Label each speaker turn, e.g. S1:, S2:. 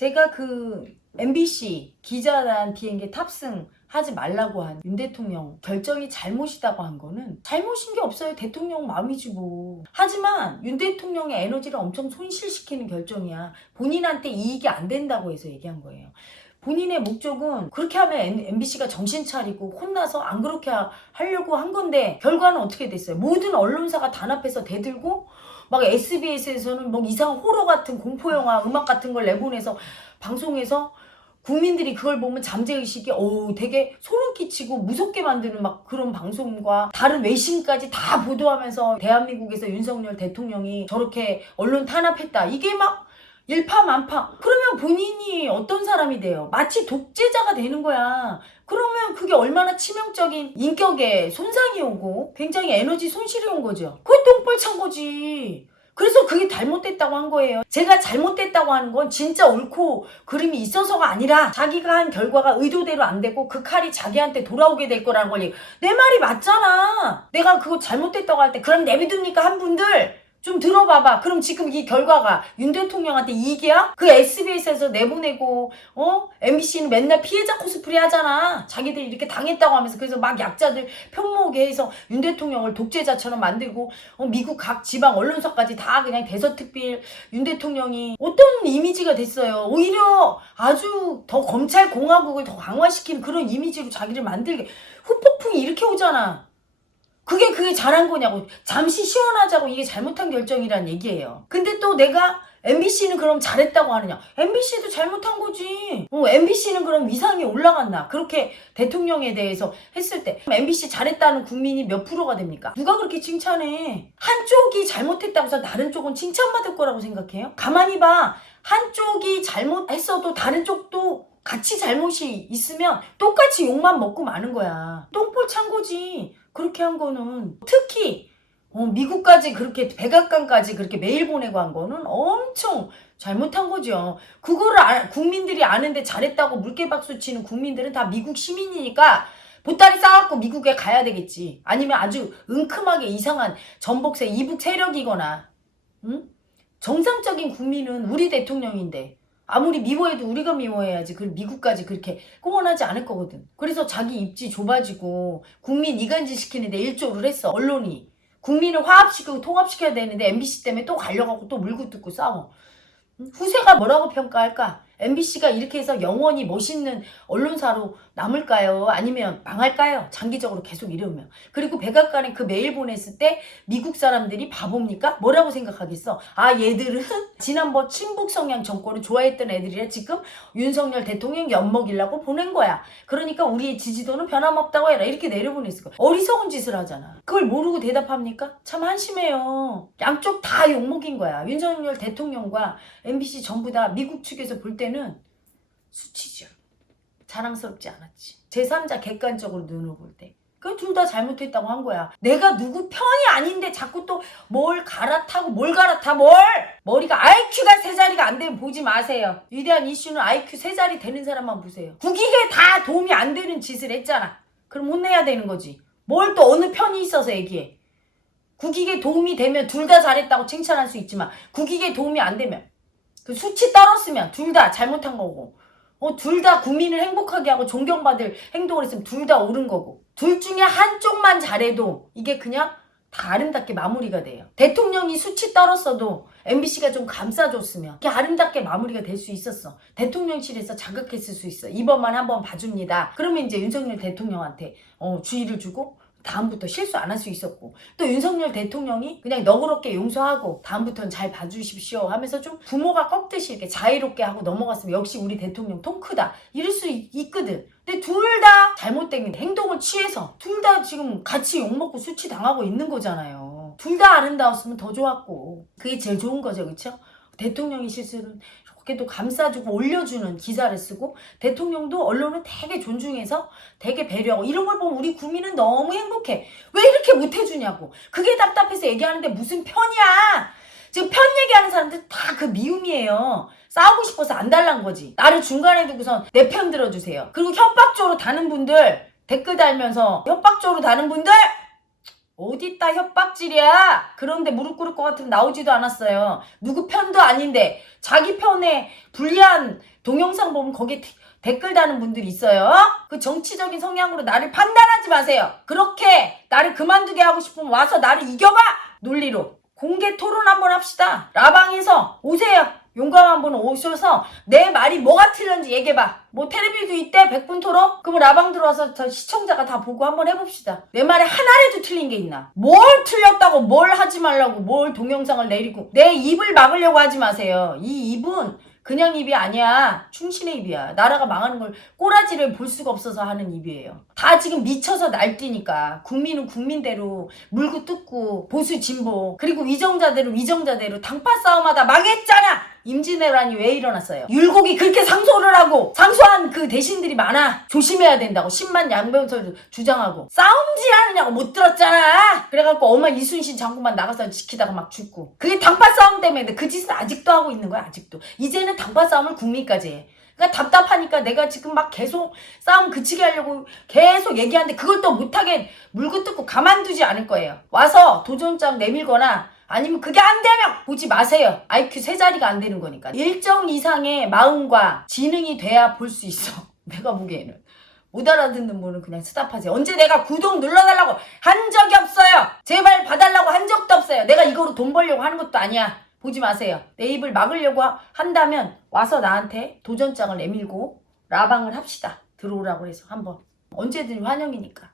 S1: 제가 그 MBC 기자단 비행기 탑승 하지 말라고 한 윤 대통령 결정이 잘못이다고 한 거는 잘못인 게 없어요. 대통령 마음이지 뭐. 하지만 윤 대통령의 에너지를 엄청 손실시키는 결정이야. 본인한테 이익이 안 된다고 해서 얘기한 거예요. 본인의 목적은 그렇게 하면 MBC가 정신 차리고 혼나서 안 그렇게 하- 하려고 한 건데 결과는 어떻게 됐어요? 모든 언론사가 단합해서 대들고 막 SBS에서는 뭐 이상한 호러 같은 공포 영화 음악 같은 걸 내보내서 방송에서 국민들이 그걸 보면 잠재의식이 오 되게 소름 끼치고 무섭게 만드는 막 그런 방송과 다른 외신까지 다 보도하면서 대한민국에서 윤석열 대통령이 저렇게 언론 탄압했다 이게 막 일파만파 그러면 본인이 어떤 사람이 돼요 마치 독재자가 되는 거야 그러면 그게 얼마나 치명적인 인격에 손상이 오고 굉장히 에너지 손실이 온 거죠 그거 똥벌 찬 거지 그래서 그게 잘못됐다고 한 거예요. 제가 잘못됐다고 하는 건 진짜 옳고 그림이 있어서가 아니라 자기가 한 결과가 의도대로 안 되고 그 칼이 자기한테 돌아오게 될 거라는 거니. 내 말이 맞잖아. 내가 그거 잘못됐다고 할 때 그럼 내비둡니까 한 분들? 좀 들어봐봐. 그럼 지금 이 결과가 윤 대통령한테 이익이야? 그 SBS에서 내보내고 어? MBC는 맨날 피해자 코스프레 하잖아. 자기들 이렇게 당했다고 하면서 그래서 막 약자들 편모게 해서 윤 대통령을 독재자처럼 만들고 어, 미국 각 지방 언론사까지 다 그냥 대서특필 윤 대통령이 어떤 이미지가 됐어요. 오히려 아주 더 검찰 공화국을 더 강화시키는 그런 이미지로 자기를 만들게 후폭풍이 이렇게 오잖아. 그게 그게 잘한 거냐고 잠시 시원하자고 이게 잘못한 결정이란 얘기예요. 근데 또 내가 MBC는 그럼 잘했다고 하느냐? MBC도 잘못한 거지. 어, MBC는 그럼 위상이 올라갔나? 그렇게 대통령에 대해서 했을 때 MBC 잘했다는 국민이 몇 프로가 됩니까? 누가 그렇게 칭찬해? 한쪽이 잘못했다고 해서 다른 쪽은 칭찬받을 거라고 생각해요? 가만히 봐. 한쪽이 잘못했어도 다른 쪽도 같이 잘못이 있으면 똑같이 욕만 먹고 마는 거야. 똥볼 찬 거지. 그렇게 한 거는 특히 어, 미국까지 그렇게 백악관까지 그렇게 메일 보내고 한 거는 엄청 잘못한 거죠. 그거를 아- 국민들이 아는데 잘했다고 물개박수 치는 국민들은 다 미국 시민이니까 보따리 싸갖고 미국에 가야 되겠지. 아니면 아주 은큼하게 이상한 전복세 이북 세력이거나, 응? 정상적인 국민은 우리 대통령인데 아무리 미워해도 우리가 미워해야지. 그 미국까지 그렇게 공헌하지 않을 거거든. 그래서 자기 입지 좁아지고 국민 이간질 시키는데 일조를 했어. 언론이. 국민을 화합시키고 통합시켜야 되는데 MBC 때문에 또 갈려가고 또 물고 뜯고 싸워. 응? 후세가 뭐라고 평가할까? MBC가 이렇게 해서 영원히 멋있는 언론사로 남을까요? 아니면 망할까요? 장기적으로 계속 이러면. 그리고 백악관에 그 메일 보냈을 때 미국 사람들이 바보입니까? 뭐라고 생각하겠어? 아 얘들은 지난번 친북 성향 정권을 좋아했던 애들이라 지금 윤석열 대통령 엿먹이려고 보낸 거야. 그러니까 우리의 지지도는 변함없다고 해라. 이렇게 내려보냈을 거야. 어리석은 짓을 하잖아. 그걸 모르고 대답합니까? 참 한심해요. 양쪽 다 욕먹인 거야. 윤석열 대통령과 MBC 전부 다 미국 측에서 볼 때는 수치죠. 자랑스럽지 않았지. 제3자 객관적으로 눈으로 볼 때. 그 둘 다 잘못했다고 한 거야. 내가 누구 편이 아닌데 자꾸 또 뭘 갈아타고 뭘 갈아타 뭘! 머리가 IQ가 세 자리가 안 되면 보지 마세요. 위대한 이슈는 IQ 세 자리 되는 사람만 보세요. 국익에 다 도움이 안 되는 짓을 했잖아. 그럼 혼내야 되는 거지. 뭘 또 어느 편이 있어서 얘기해. 국익에 도움이 되면 둘 다 잘했다고 칭찬할 수 있지만 국익에 도움이 안 되면 그 수치 떨었으면 둘 다 잘못한 거고 어, 둘 다 국민을 행복하게 하고 존경받을 행동을 했으면 둘 다 옳은 거고 둘 중에 한쪽만 잘해도 이게 그냥 다 아름답게 마무리가 돼요. 대통령이 수치 떨었어도 MBC가 좀 감싸줬으면 이게 아름답게 마무리가 될 수 있었어. 대통령실에서 자극했을 수 있어. 이번만 한번 봐줍니다. 그러면 이제 윤석열 대통령한테 어, 주의를 주고 다음부터 실수 안 할 수 있었고 또 윤석열 대통령이 그냥 너그럽게 용서하고 다음부터는 잘 봐주십시오 하면서 좀 부모가 꺾듯이 이렇게 자유롭게 하고 넘어갔으면 역시 우리 대통령 통 크다. 이럴 수 있, 있거든. 근데 둘 다 잘못된 행동을 취해서 둘 다 지금 같이 욕먹고 수치 당하고 있는 거잖아요. 둘 다 아름다웠으면 더 좋았고. 그게 제일 좋은 거죠. 그쵸? 대통령의 실수는 이렇게도 감싸주고 올려주는 기사를 쓰고 대통령도 언론을 되게 존중해서 되게 배려하고 이런 걸 보면 우리 국민은 너무 행복해. 왜 이렇게 못해주냐고. 그게 답답해서 얘기하는데 무슨 편이야. 지금 편 얘기하는 사람들 다 그 미움이에요. 싸우고 싶어서 안 달란 거지. 나를 중간에 두고선 내 편 들어주세요. 그리고 협박적으로 다는 분들 댓글 달면서 협박적으로 다는 분들 어딨다 협박질이야? 그런데 무릎 꿇을 것 같으면 나오지도 않았어요. 누구 편도 아닌데 자기 편에 불리한 동영상 보면 거기에 티- 댓글 다는 분들이 있어요. 그 정치적인 성향으로 나를 판단하지 마세요. 그렇게 나를 그만두게 하고 싶으면 와서 나를 이겨봐! 논리로. 공개 토론 한번 합시다. 라방에서 오세요 용감 한번 오셔서 내 말이 뭐가 틀렸는지 얘기해봐. 뭐 텔레비도 있대 백분 토론? 그럼 라방 들어와서 저 시청자가 다 보고 한번 해봅시다. 내 말에 하나라도 틀린 게 있나? 뭘 틀렸다고 뭘 하지 말라고 뭘 동영상을 내리고 내 입을 막으려고 하지 마세요. 이 입은 그냥 입이 아니야. 충신의 입이야. 나라가 망하는 걸 꼬라지를 볼 수가 없어서 하는 입이에요. 다 지금 미쳐서 날뛰니까 국민은 국민대로 물고 뜯고 보수 진보 그리고 위정자대로 위정자대로 당파 싸움하다 망했잖아. 임진왜란이 왜 일어났어요? 율곡이 그렇게 상소를 하고 상소한 그 대신들이 많아. 조심해야 된다고 10만 양변설 주장하고 싸움질 하느냐고 못 들었잖아. 그래갖고 엄마 이순신 장군만 나가서 지키다가 막 죽고 그게 당파 싸움 때문에 그 짓을 아직도 하고 있는 거야 아직도. 이제는 당파 싸움을 국민까지 해. 그러니까 답답하니까 내가 지금 막 계속 싸움 그치게 하려고 계속 얘기하는데 그걸 또 못하게 물고 뜯고 가만두지 않을 거예요. 와서 도전장 내밀거나 아니면 그게 안 되면 보지 마세요. IQ 세 자리가 안 되는 거니까. 일정 이상의 마음과 지능이 돼야 볼 수 있어. 내가 보기에는. 못 알아듣는 분은 그냥 스탑하세요. 언제 내가 구독 눌러달라고 한 적이 없어요. 제발 봐달라고 한 적도 없어요. 내가 이거로 돈 벌려고 하는 것도 아니야. 보지 마세요. 내 입을 막으려고 하- 한다면 와서 나한테 도전장을 내밀고 라방을 합시다. 들어오라고 해서 한번. 언제든 환영이니까.